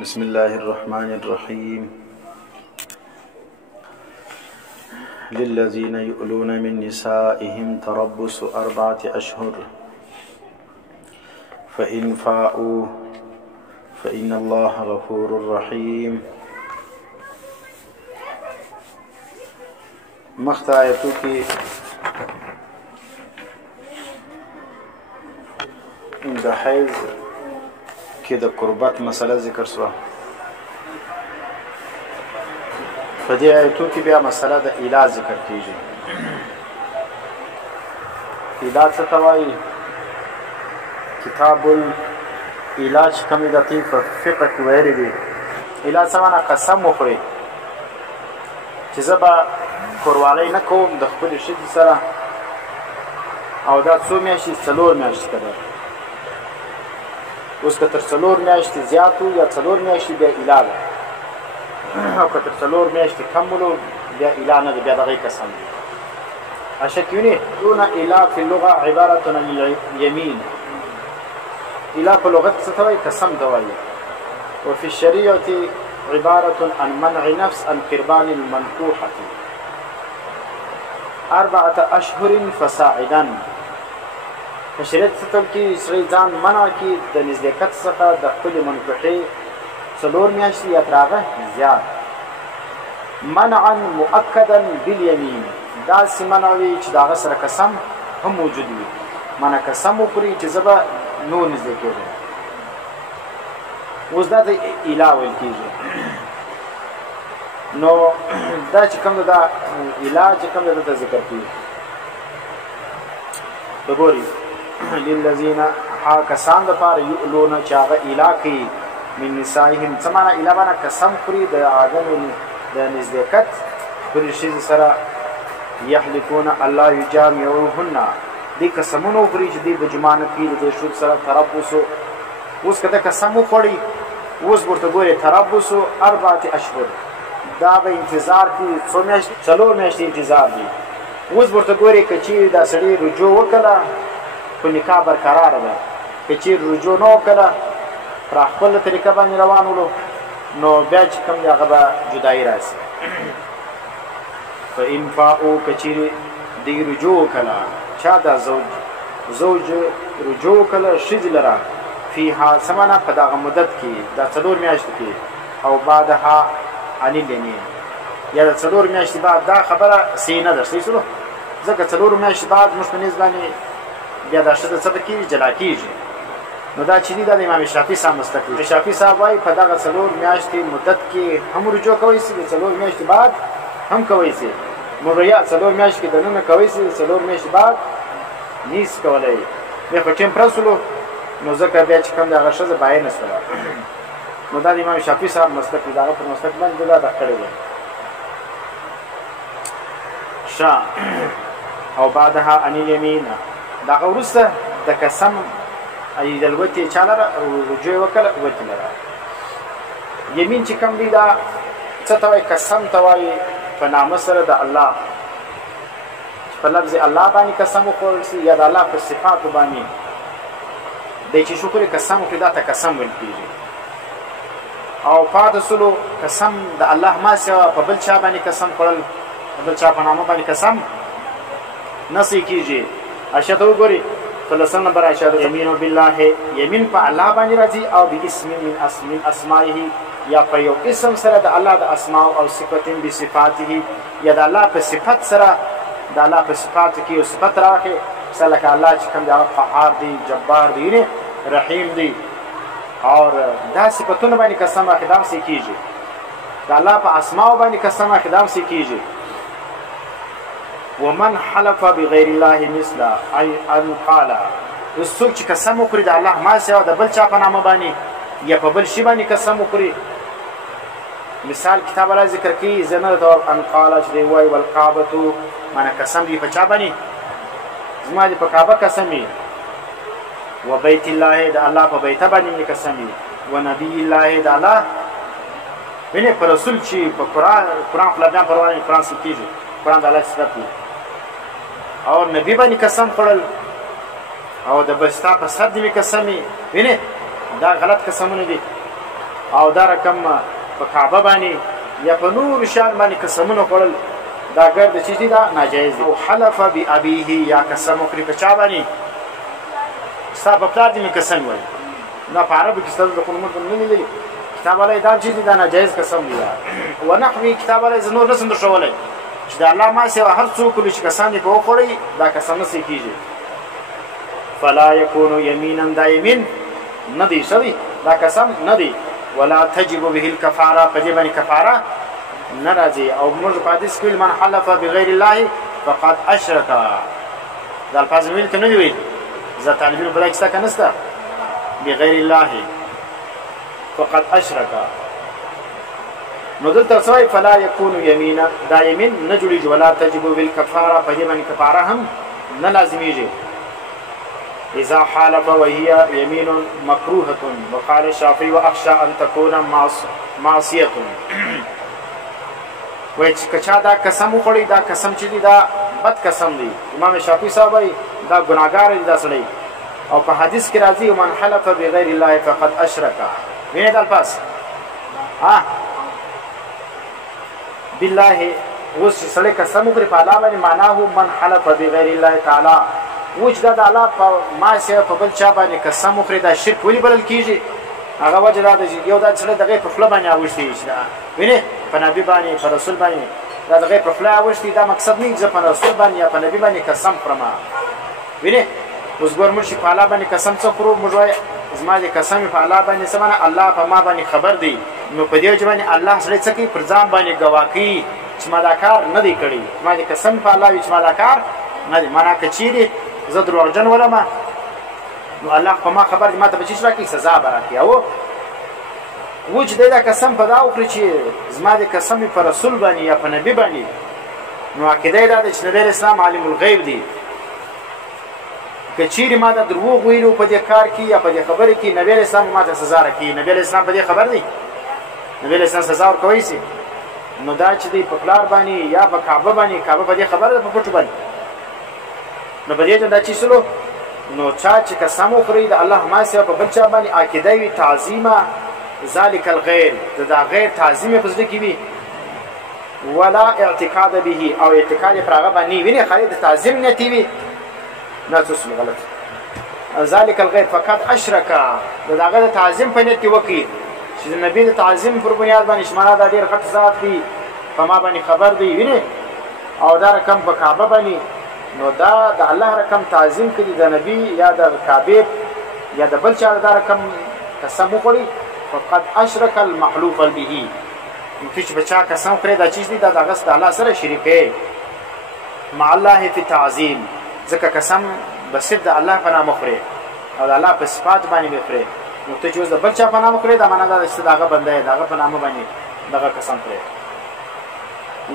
بسم الله الرحمن الرحيم للذين يؤلون من نسائهم تربص 4 أشهر فإن فاءوا فإن الله غفور رحيم. مخت آیتو کی د حیض کې د قربت مسله ذکر شوه. په دې آیتو کې بیا مسله د علاج ذکر کیږي. علاج څه ته وایي؟ کتاب العلاج کوم د طب په فقه کې ویلي دي. علاج څه معنی؟ قسم وخوري چې زه به کوروالی نه کوم د خپلې ښځې سره، او دا څو میاشتې؟ 4 میاشتې کده. اوس که تر 4 میاشتې زیات یا 4 میاشتې بیا اله ده، او که تر 4 میاشتې کم ولو بیا اله نه ده، بیا دغه قسم دی. اشکیونی دون اله فی اللغه عبارة عن الیمین. اله په لغت څه ته وایي؟ قسم ته وایي. وفي الشریعة عبارة عن منع نفس عن قربان المنكوحة 4 أشهر فصاعدا. په شریعت څه کې سړی ځان منع کړي د نزدېکت څخه د خپلې منکوحې 4 میاشتې یا تر هغه زیات. منعا مؤکدا بالیمین، داسې منع وي چې د هغه سره قسم هم موجود وي. معنی قسم وخوري چې زه به نور نږدې کېږم. اوس دا ته اله ویل کېږي. نو دا چې کوم دا علاج چې کوم دلته ذکر کېږي، د ګوري للذین ها کسان دپاره یؤلونه چې هغه اله کوي من نسائهم. څه معنی اله؟ معنی قسم خوري د هغه د نزدېکت خپلې ښځې سره. یحلفون الله یجامعوهن، دې قسمونه وخوري چې دوی به جماع نه کوي د دې ښځو سره. تربصو، اوس که ده قسم وخوړي، اوس ورته ګورې تربصو 4 أشهر، دا به انتظار کوي 4 میاشتې انتظار دی. اوس ورته ګورې که چیرې دا سړي رجوع وکړه خو نکاح برقراره ده، که چیرې رجوع نه وکړه پر خپله طریقه باندې روان ولو، نو بیا چې کوم دی هغه به جدایي راسي. فإن فاءوا، که چیرې دوی رجوع وکړه، چا دا زوج رجوع وکړه ښځې لره، فیها څه معنی؟ په دغه مدت کې، دا 4 میاشتو کې، او بعدها عن الیمین، یا د 4 میاشتې بعد. دا خبره صحیح نه ده، صحیح شولو، ځکه 4 میاشتې بعد موږ په نظر باندې بیا دا ښځه څه کېږي؟ جلا کېږي. نو دا چې دي دا د امام شافعي صاحب مسلک دی. شافعي صاحب وایي په دغه 4 میاشتې مدت کې هم رجوع کوی شي، د 4 میاشتې بعد هم کوی شي. مریا 4 میاشتې کې دننه کوی شي، 4 میاشتې بعد نیس کولی. بیا خو ټیم پرسولو، نو ځکه بیا چې کوم د هغه ښځه باینه شوله. نو دا د امام شافعي صاحب مسلک دی، د هغه پر مسلک باندې دا دق کړی دی. شا او بعدها عن الیمین، د هغه وروسته د قسم ایدل وتې چا لره رجوع یې وکړه وتې لره. یمین چې کوم دی دا څه ته وایي؟ قسم ته وایي په نامه سره د الله، په لفظ الله باندې قسم وخوړل شي، یا د الله په صفاتو باندې دی چې شکر قسم وکړي، دا ته قسم ویل کېږي. او پاتې سلو قسم د الله ما سوا په بل چا باندې قسم خوړل، په بل چا په نامه باندې قسم نه صحیح کېږي. عائشة ته وګورئ په 10 نمبر عائشة یمین بالله، یمین په الله باندې راځي، او باسم من اسمائه، یا په یو اسم سره د الله د اسماء او صفتین بصفاته، یا د الله په صفت سره د الله په صفاتو کې یو صفت راکړي، مثلا لکه الله چې کوم دی هغه قهار دی، جبار دی، رحیم دی، اور دا صفتونه باندې قسم اخدام سي کیږي. د الله په اسماء باندې قسم اخدام سي کیږي. ومن حلف بغیر الله مثل ان قال، څوک چې قسم وکړي د الله ما سوا د بل چا په نامه باندې یا په بل شي باندې قسم وکړي. مثال کتاب الله ذکر کوي زنه ان قال چې دی وای والکعبه، معنی قسم دی په چا باندې؟ زما دی په کعبه قسم وي. و بیت الله، د الله په بیت باندې قسم وي. و نبی الله، د الله ویني پر رسول چې په قرآن فلان پر باندې قرآن سکیږي، قرآن د الله صفت دی. او نبی باندې قسم خوړل، او د بستا په صد می قسم وي. ویني دا غلط قسمونه دي. او دا رقم په کعبه باندې یا په نور شان باندې قسمونه خوړل دا ګرد چې دي دا ناجایز دي. او حلف بأبيه یا قسم وکړي په چا باندې ستا په پلار دې مې قسم وایي دا په عربو کې ستاسو د قنومت نه لیدلي کتاب والی دا چې دي دا ناجایز قسم دی. ونحوي کتاب والی زه نور نسم درښولی چې د الله ما سوا هر څوک چې کسان دې په وخوړی دا قسم نه صحیح کېږي. فلا یکونو یمینا دا یمین نه دی ښه دی دا قسم نه دی. ولا تجب به الکفاره په دې باندې کفاره نه راځي. او موږ په حدیث کې من حلف بغیر الله فقد اشرک دا الفاظ ویل ته نه دی ویل زه طالبینو په دا کیسه کې نسته بغیر الله فقد اشرک نو دلته سوای فلا یکون یمینا دا یمین نه جوړیږي. ولا تجب بالکفاره په دې باندې کفاره هم نه لازمیږي. اذا حالف وهي يمين مكروهه وقال الشافعي واخشى ان تكون معصيه وای چې کچا دا قسم وخوړي دا قسم چې دی دا بد قسم دی. امام شافعي صاحب وای دا ګناګار دی دا سړی. او په حدیث کې راځي من حلف بغیر الله فقد اشرک ویني دا الفاظ بالله اوس چې سړی قسم وکړي په الله باندې معناه من حلف بغیر الله تعالی وچ دا د الله په ما سره په بل چا باندې قسم وکړي دا شرک ولې بلل کیږي. هغه وجه دا چې یو دا سړی دغه په خپل باندې اوښتي شي ویني په نبی باندې په رسول باندې دا دغه په خپل اوښتي دا مقصد نه چې په رسول باندې یا په نبی باندې قسم خورم ویني. اوس ګور مرشي په الله باندې قسم څه خورو موږ وای زما دې قسم په الله باندې سمانه الله په ما باندې خبر دی. نو په دې وجه باندې الله سره څه کوي پر ځان باندې گواکي چې ما دا کار نه دی کړی. ما دې قسم په الله چې ما دا کار نه دی معنا کچيري زه دروغجن ولما نو الله په ما خبر دی ما ته به چې راکړي سزا به راکړي. او وجه دې دا قسم په دا وکړي چې زما دې قسم په رسول باندې یا په نبی باندې نو عقیده دا چې نبی اسلام عالم الغیب دی. کچيري ما دا دروغ ویلو په دې کار کې یا په دې خبره کې نبی اسلام ما ته سزا راکړي. نبی اسلام په دې خبر دی نبی اسلام سزا ورکوي سي. نو دا چې دی په پلار باندې یا په کعبه باندې کعبه په دې خبره په پټو باندې نو په دې دا چې سلو نو چا چې قسم وخوري د الله ما سره په بل چا باندې عقیده وي تعظیمه ذلک الغیر دا غیر تعظیم په ځکه کې وي ولا اعتقاد به او اعتقاد پر هغه باندې ویني خالد تعظیم نه تیوي نه څه غلط. ذلک الغیر فقط اشرک دا هغه تعظیم په نیت کې وکي چې د نبی د تعظیم پر بنیاد باندې شماره دا ډیر غټ ذات دی په ما باندې خبر دی ویني او دا رقم په کعبه باندې نو دا د الله رقم تعظیم کړي د نبی یا د کعبه یا د بل چا دا رقم قسم وکړي فقد اشرک المحلوف به نو چې بچا قسم کړي دا چیز دی دا د غست الله سره شریک دی مع الله فی تعظیم ځکه قسم بس د الله په نام خوري او د الله په صفات باندې خوري. نو ته چې د بل چا په نام خوري دا معنا دا چې داغه بنده داغه په نام باندې دغه قسم خوري.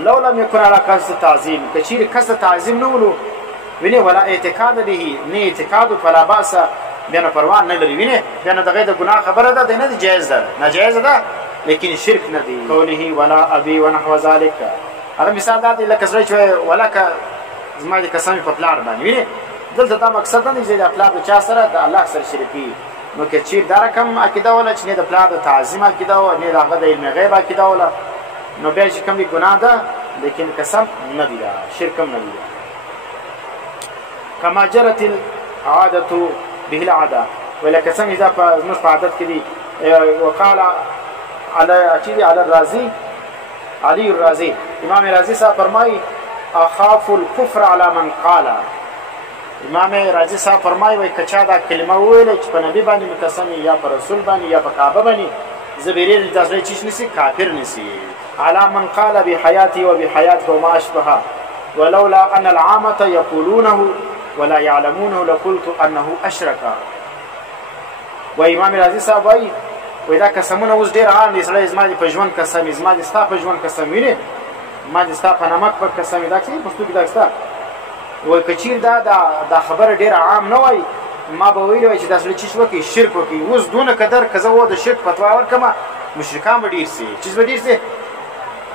لو لم يكن على قصد تعظیم کچیر قصد تعظیم نه ولو ویني ولا اعتقاد به نه اعتقاد فلا باس بینه پروا نه لري ویني بینه دغه د ګناه خبره ده نه جایز ده ناجایز ده لیکن شرک نه دی. قوله ولا ابي ونحو ذلك هغه مثال دا دی لکه سره چې ولک زما د قسم په پلار باندې ویني دلته دا مقصد نه دی چې د پلار د چا سره د الله سره شریکي. نو که چیر دا رقم عقیده ولا چې نه د پلار د تعظیم عقیده او نه د علم غیب عقیده ولا نو بیا چې کوم ګناه ده لیکن قسم نه دی شرک هم نه دی. کما جرت العاده به العاده ولا قسم اذا مش عادت کې دي. وقال على الرازي علي الرازي امام رازي صاحب فرمایي اخاف الكفر على من قال. امام رازي صاحب فرمایي وای کچا دا کلمه ویل چې په نبی باندې مقسم یا په رسول باندې یا په کعبه باندې زبیرل داسې چیز نسی کافر نسی. على من قال بحياتي وبحياتك وما أشبهها ولولا أن العامة يقولونه ولا يعلمونه لقلت أنه أشرك. وإمام العزيز صاحب وایي ودا قسمونه اوس ډېر عام دي سړی زما دې په ژوند قسم زما دې ستا په ژوند قسم ویني ما دې ستا په نمک په قسم دا چې پښتو کې دا ستا وای کچیر دا خبره ډېر عام نه وای ما به ویل وای چې دا سړی چې وکي شرک وکي اوس دونه قدر کزه و د شرک فتوا ورکما مشرکان به ډېر سي چې به ډېر سي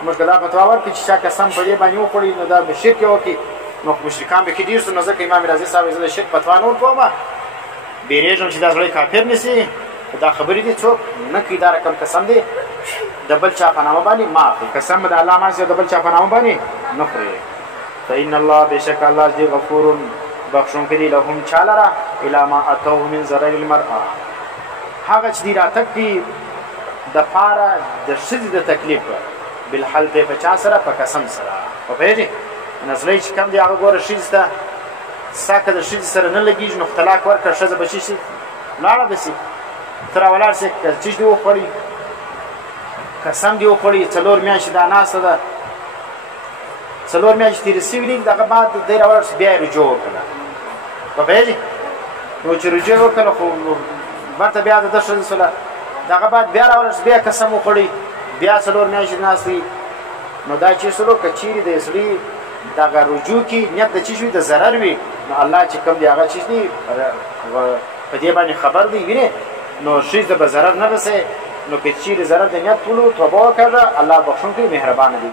موږ دا فتوا ورکړي چې قسم په دې باندې وکړي نو دا به شرک وکي نو مشرکان به کې ډېر سو نو ځکه امام رازي صاحب زده شرک فتوا نور کومه بیرېږم چې دا سړی کافر نسی دا خبرې دي څوک نه کوي دا رقم قسم دی د بل چا په نامه باندې مه اخلئ قسم د الله مه د بل چا په نامه باندې نه خورئ فإن الله بشک الله دی غفور بخښونکی دی لهم چا لره الی ما اتوه من ضرر المرأة هغه چې دي راتګ دي دپاره د ښځې د تکلیف بالحلف په چا سره په قسم سره پوهېږې نزلی چې کوم دی هغه ګوره ښځې ته ستا که د ښځې سره نه لګېږي نو طلاق ورکړه ښځه به شي لاړه به سي ته راولاړ سې که چیز دې وخوړي قسم دې وخوړي 4 میاشتې دا ناسته ده 4 میاشتې تېرې سوي دي دغه بعد دی راولاړ سي بیا یې رجوع وکړه پوهېږې نو چې رجوع یې وکړله خو برته بیا د ده ښځه سوله دغه بعد بیا راولاړ سي بیا قسم وخوړي بیا 4 میاشتې ناست دی نو دا چې سلو که چیرې د سړي دغه رجوع کې نیت د چی شوي د ضرر وي نو الله چې کوم دی هغه چیز دی په دې باندې خبر دی وینې نو ښځې ته به ضرر نه رسوي نو که چیرې ضرر د نیت ټولو توبه وکړه الله بخښونکی مهربانه دی